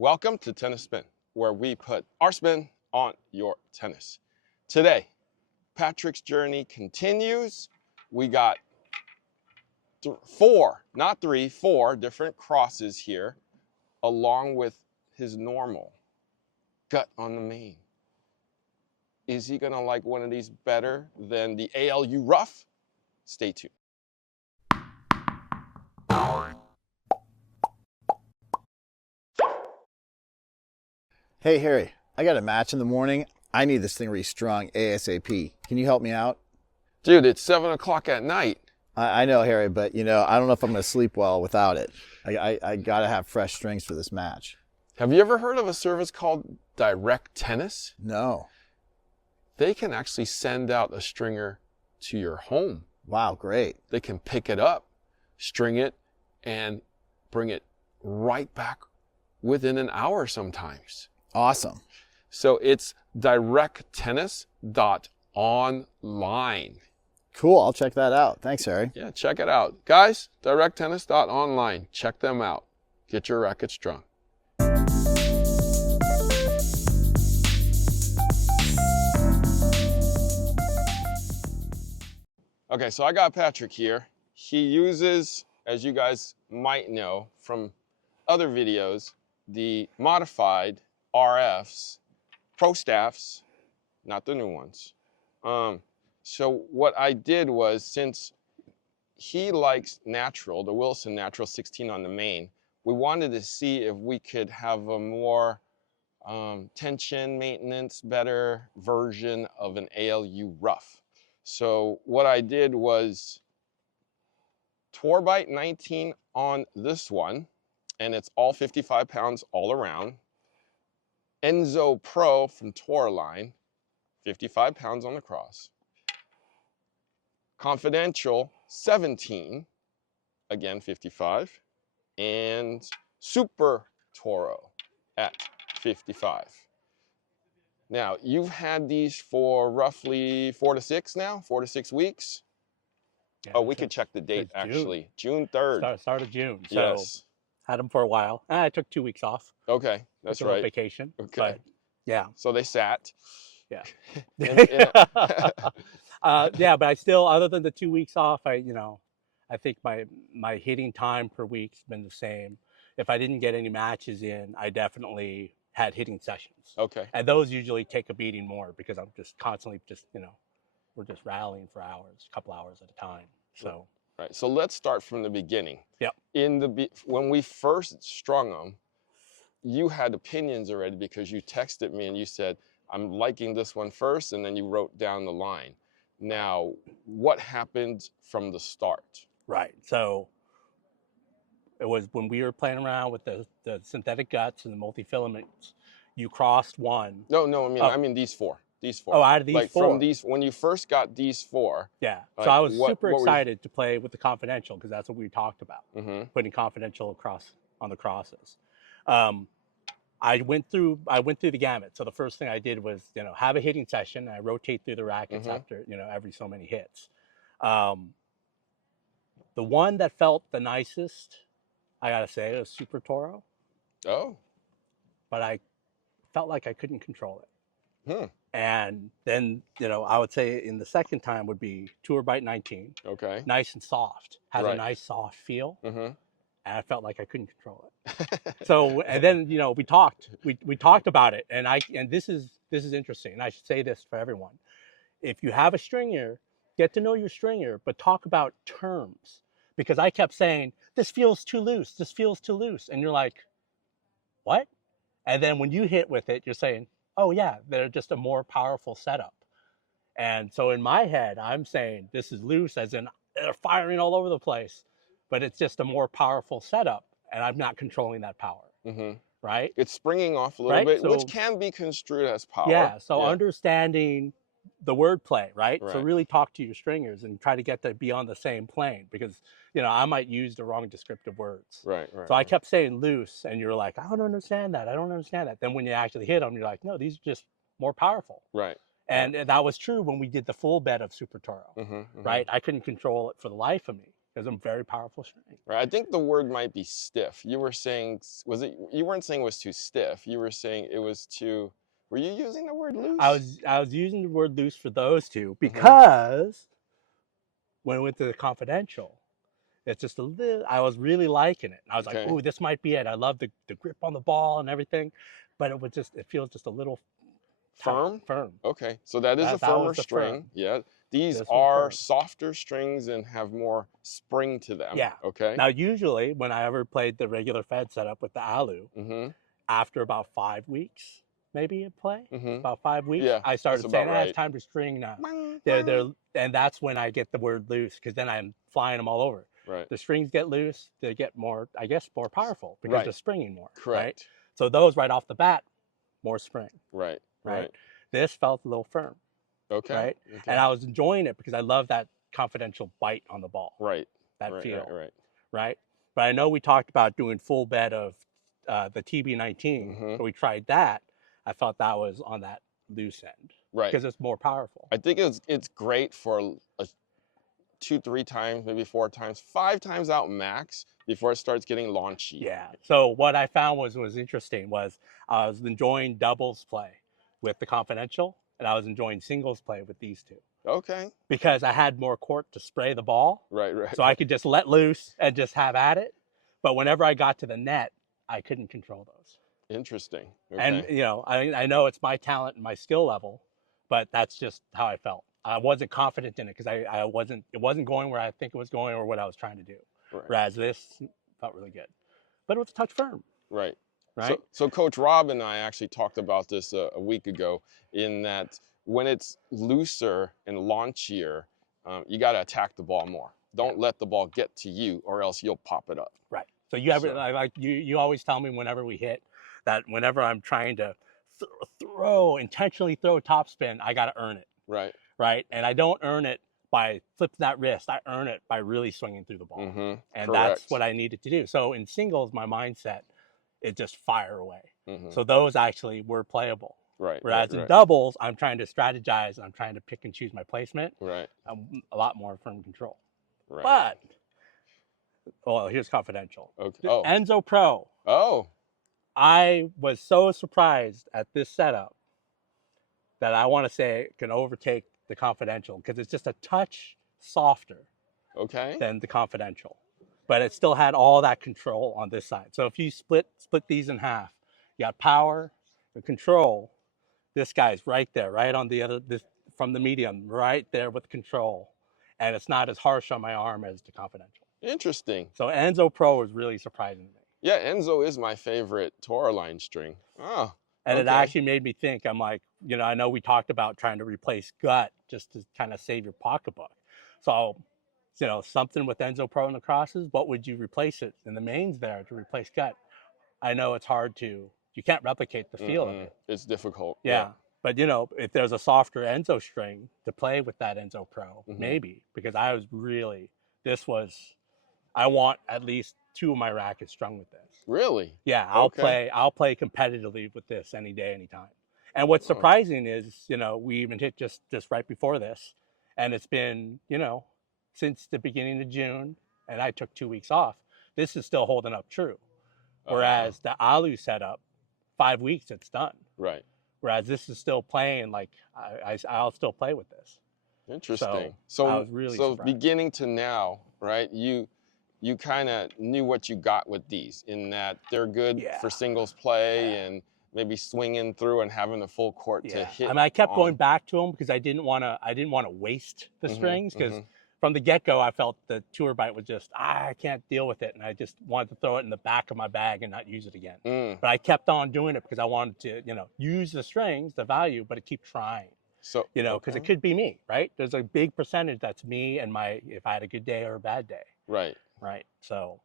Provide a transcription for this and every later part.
Welcome to Tennis Spin, where we put our spin on your tennis. Today, Patrick's journey continues. We got four different crosses here, along with his normal gut on the main. Is he gonna like one of these better than the ALU rough? Stay tuned. Hey Harry, I got a match in the morning. I need this thing restrung ASAP. Can you help me out? Dude, it's 7 o'clock at night. I know, Harry, but I don't know if I'm going to sleep well without it. I got to have fresh strings for this match. Have you ever heard of a service called Direct Tennis? No. They can actually send out a stringer to your home. Wow, great. They can pick it up, string it, and bring it right back within an hour sometimes. Awesome. So it's directtennis.online. Cool, I'll check that out. Thanks, Harry. Yeah, check it out. Guys, directtennis.online. Check them out. Get your racket strung. Okay, so I got Patrick here. He uses, as you guys might know from other videos, the modified RFs, Pro Staffs, not the new ones. So what I did was, since he likes natural, the Wilson Natural 16 on the main, we wanted to see if we could have a more tension maintenance, better version of an ALU rough. So what I did was Tour Bite 19 on this one, and it's all 55 pounds all around. Enzo Pro from Tour line, 55 pounds on the cross. Confidential 17, again 55. And Super Toro at 55. Now, you've had these for roughly 4 to 6 weeks. Yeah, oh, we could check the date, actually. June 3rd. Start of June. So yes. Had them for a while. I took 2 weeks off. Okay, that's right. Vacation. Okay. But, yeah. So they sat. Yeah. Yeah, but I still, other than the 2 weeks off, I think my hitting time per week's been the same. If I didn't get any matches in, I definitely had hitting sessions. Okay. And those usually take a beating more because I'm just constantly we're just rallying for hours, a couple hours at a time. So. Right. So let's start from the beginning. Yep. When we first strung them, you had opinions already because you texted me and you said, I'm liking this one first, and then you wrote down the line. Now, what happened from the start? Right. So it was when we were playing around with the synthetic guts and the multi-filaments, you crossed one. No, I mean these four. These four. Oh, out of these like four. From these, when you first got these four. Yeah. Like, so I was super excited to play with the confidential because that's what we talked about. Mm-hmm. Putting confidential across on the crosses. I went through the gamut. So the first thing I did was, have a hitting session. I rotate through the rackets after, every so many hits. The one that felt the nicest, I gotta say, was Super Toro. Oh. But I felt like I couldn't control it. Hmm. And then, I would say in the second time would be Tour Bite 19. Okay. Nice and soft. Has right. a nice soft feel. Mm-hmm. And I felt like I couldn't control it. So, and then, we talked about it. And this is interesting. And I should say this for everyone. If you have a stringer, get to know your stringer, but talk about terms. Because I kept saying, this feels too loose. This feels too loose. And you're like, what? And then when you hit with it, you're saying, oh yeah, they're just a more powerful setup. And so in my head, I'm saying this is loose, as in they're firing all over the place, but it's just a more powerful setup, and I'm not controlling that power. Mm-hmm. Right? It's springing off a little bit, so, which can be construed as power. Yeah. So understanding the wordplay, right? Right? So really talk to your stringers and try to get to be on the same plane, because I might use the wrong descriptive words. Right. So I kept saying loose, and you're like, I don't understand that. Then when you actually hit them, you're like, no, these are just more powerful. Right. And that was true when we did the full bed of Super Toro. Right? I couldn't control it for the life of me. It's a very powerful string. Right. I think the word might be stiff. You were saying, was it? You weren't saying it was too stiff. You were saying it was too. Were you using the word loose? I was using the word loose for those two Mm-hmm. because when I went to the confidential, it's just a little. I was really liking it. I was like, Okay. "Ooh, this might be it." I love the grip on the ball and everything, but it feels just a little tight, Firm? firm. Okay. So that is a That firmer was the firm. string. Yeah. These This was are firm. softer strings and have more spring to them. Yeah. Okay. Now, usually, when I ever played the regular Fed setup with the Alu, Mm-hmm. after about 5 weeks, maybe of play, Mm-hmm. about 5 weeks, Yeah. I That's started about saying, "Ah, it's right. time to string now." Bang, They're, bang. they're, and that's when I get the word loose because then I'm flying them all over. Right. The strings get loose, they get more, I guess, more powerful because Right. they're springing more, right? Correct. So those right off the bat, more spring, Right. right? Right. This felt a little firm, Okay. right? Okay. And I was enjoying it because I love that confidential bite on the ball, Right. that Right. feel, Right. Right. right? But I know we talked about doing full bed of the TB19, Mm-hmm. so we tried that. I felt that was on that loose end Right. because it's more powerful. I think it's great for a 2, 3 times, maybe 4 times, 5 times out max before it starts getting launchy. Yeah. So what I found was interesting was I was enjoying doubles play with the confidential, and I was enjoying singles play with these two Okay. because I had more court to spray the ball, Right. Right. so I could just let loose and just have at it. But whenever I got to the net, I couldn't control those. Interesting. And Okay. I know it's my talent and my skill level, but that's just how I felt. I wasn't confident in it because I wasn't. It wasn't going where I think it was going or what I was trying to do. Right. Whereas this felt really good, but it was a touch firm, Right. right? So Coach Rob and I actually talked about this a week ago. In that when it's looser and launchier, you got to attack the ball more. Don't let the ball get to you, or else you'll pop it up. Right. So you ever So like you always tell me whenever we hit that whenever I'm trying to throw intentionally throw topspin, I got to earn it, right. right? And I don't earn it by flipping that wrist. I earn it by really swinging through the ball. Mm-hmm. And that's Correct. what I needed to do. So in singles, my mindset is just fire away. Mm-hmm. So those actually were playable. Right. Whereas Right. in doubles, I'm trying to strategize and I'm trying to pick and choose my placement. Right. I'm a lot more firm control. Right. But, well, here's confidential. Okay. Oh. Enzo Pro. Oh. I was so surprised at this setup that I want to say it can overtake the confidential because it's just a touch softer Okay. than the confidential, but it still had all that control on this side. So if you split these in half, you got power and control. This guy's right there, right on the other this from the medium, right there with control, and it's not as harsh on my arm as the confidential. Interesting. So Enzo Pro was really surprising to me. Yeah, Enzo is my favorite Torah line string. Oh. And it Okay. actually made me think, I'm like, I know we talked about trying to replace gut just to kind of save your pocketbook. So, something with Enzo Pro and the crosses, what would you replace it? And the mains there to replace gut. I know it's hard you can't replicate the feel of it. It's difficult. Yeah. But, if there's a softer Enzo string to play with that Enzo Pro, Mhm. maybe, because I want at least 2 of my rackets strung with this. Really? Yeah, I'll play competitively with this any day, anytime. And what's Oh. surprising is, we even hit just right before this, and it's been, since the beginning of June, and I took 2 weeks off. This is still holding up true. Whereas the Alu setup, 5 weeks, it's done. Right. Whereas this is still playing like I'll still play with this. Interesting. So I was really surprised. Beginning to now, right? You kind of knew what you got with these, in that they're good for singles play and maybe swinging through and having the full court to hit. I mean, I kept going back to them because I didn't want to waste the strings because from the get-go I felt the tour bite was just I can't deal with it, and I just wanted to throw it in the back of my bag and not use it again. But I kept on doing it because I wanted to use the strings, the value, but to keep trying. So because it could be me, right? There's a big percentage that's me and if I had a good day or a bad day. Right. Right. So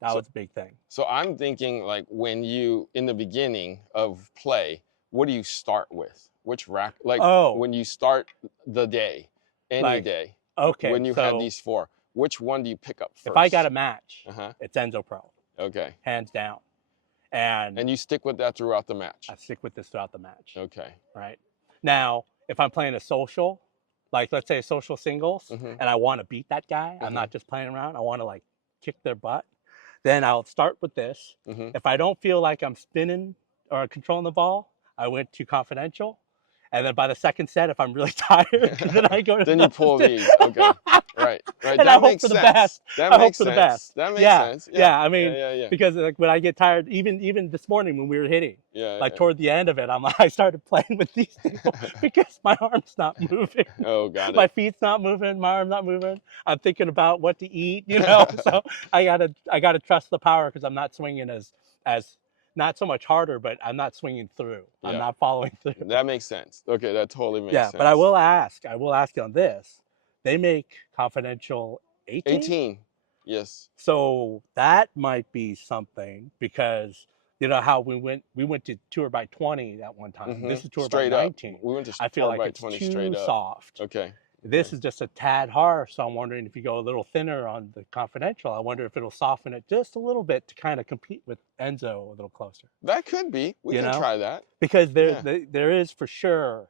that was a big thing. So I'm thinking, like, when you, in the beginning of play, what do you start with? Which rack? Like, when you start the day, any day. Okay. When you have these 4, which one do you pick up first? If I got a match, Uh-huh. it's Enzo Pro. Okay. Hands down. And you stick with that throughout the match? I stick with this throughout the match. Okay. Right. Now, if I'm playing a social, like let's say social singles, Mhm. and I want to beat that guy. I'm not just playing around. I want to like kick their butt. Then I'll start with this. Mhm. If I don't feel like I'm spinning or controlling the ball, I went to confidential. And then by the second set, if I'm really tired, then I go to Then you pull these. Okay. Right. Right. and I That hope makes for the sense. best. That I hope makes for the best. sense. That makes Yeah, sense. yeah. Yeah. I mean, Yeah. because like when I get tired, even this morning when we were hitting, Yeah. like toward the end of it, I started playing with these things because my arm's not moving, Oh, got my it. feet's not moving, my arm's not moving. I'm thinking about what to eat, you know. So I gotta trust the power because I'm not swinging as not so much harder, but I'm not swinging through. I'm Yeah. not following through. That makes sense. Okay, that totally makes Yeah, sense. but I will ask you on this. They make confidential 18, 18. Yes. so that might be something because you know how we went to tour by 20 that one time. This Mhm. is tour by Straight up. 19. We went to I feel tour like by it's 20 too straight up. soft. Okay. This Okay. is just a tad harsh, so I'm wondering if you go a little thinner on the confidential. I wonder if it'll soften it just a little bit to kind of compete with Enzo a little closer. That could be. We You can know, try that. because Yeah. there is for sure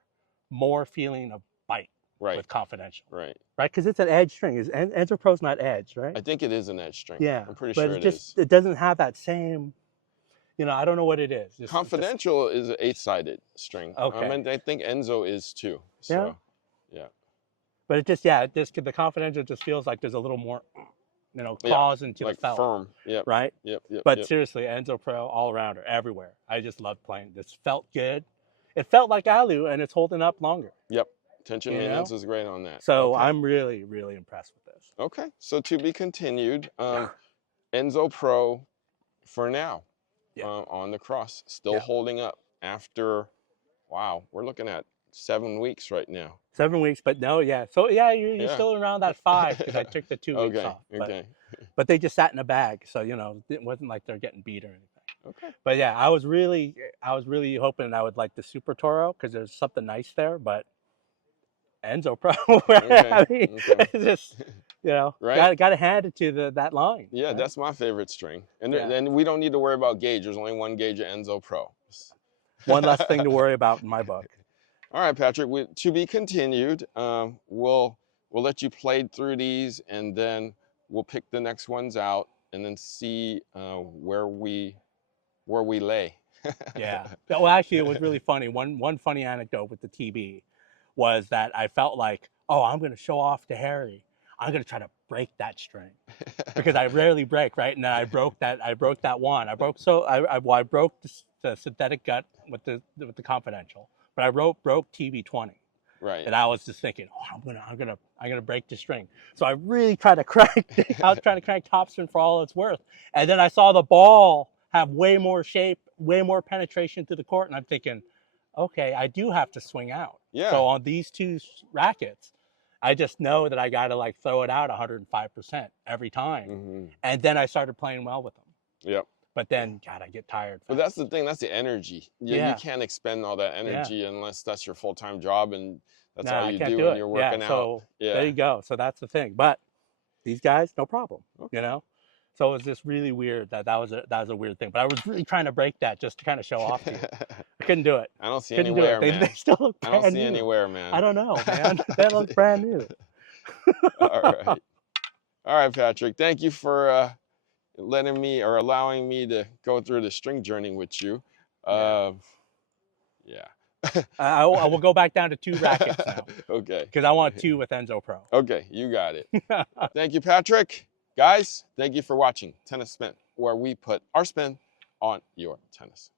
more feeling of bite Right. with confidential, Right. right? Because it's an edge string. Enzo Pro's not edge, right? I think it is an edge string. Yeah, I'm pretty but sure it it just is. it doesn't have that same. You know, I don't know what it is. Just Confidential is an 8-sided string. okay. And I think Enzo is too. Yeah, So, yeah. but it just the confidential just feels like there's a little more, you know, Yeah. claws into the Like felt, firm. Yep. right? Yep. Yep. But Yep. seriously, Enzo Pro all arounder, everywhere. I just love playing. This felt good. It felt like alu, and it's holding up longer. Yep. Tension You maintenance know, is great on that. so Okay. I'm really really impressed with this. Okay. So to be continued. Enzo Pro for now Yeah, on the cross, still yeah. holding up after, wow, we're looking at 7 weeks right now. 7 weeks, but no, yeah. So yeah, you're Yeah. still around that 5 because I took the 2 weeks Okay. off. Okay. But they just sat in a bag, so you know it wasn't like they're getting beat or anything. Okay. But yeah, I was really hoping I would like the Super Toro because there's something nice there. But Enzo Pro, Okay. I mean, Okay. it's just you know Right? got to hand it to that line. Yeah, right? that's my favorite string. And Yeah. then we don't need to worry about gauge. There's only one gauge of Enzo Pro. One less thing to worry about in my book. All right, Patrick. To be continued. We'll let you play through these, and then we'll pick the next ones out, and then see where we lay. Yeah. Well, actually, it was really funny. One funny anecdote with the TB was that I felt like, oh, I'm going to show off to Harry. I'm going to try to break that string because I rarely break, right? And then I broke that one. I broke I broke the synthetic gut with the confidential, but I broke TB20. Right. And I was just thinking, oh, I'm gonna break the string. So I really tried to crank. I was trying to crank topspin for all it's worth. And then I saw the ball have way more shape, way more penetration to the court, and I'm thinking, okay, I do have to swing out. Yeah. So on these two rackets, I just know that I got to like throw it out 105% every time. Mm-hmm. And then I started playing well with them. Yep. But then, God, I get tired. But that's the thing. That's the energy. You can't expend all that energy unless that's your full-time job and that's all you do when you're working out. So there you go. So that's the thing. But these guys, no problem. Okay. You know. So it was just really weird that was a weird thing. But I was really trying to break that just to kind of show off to you. I couldn't do it. I don't see Couldn't anywhere, do it. man. They still look brand new. I don't see anywhere, man. I don't know, man. They look brand new. All right. All right, Patrick. Thank you for letting me or allowing me to go through the string journey with you. Yeah. I will go back down to 2 rackets now. Okay. Because I want 2 with Enzo Pro. Okay, you got it. Thank you, Patrick. Guys, thank you for watching Tennis Spin, where we put our spin on your tennis.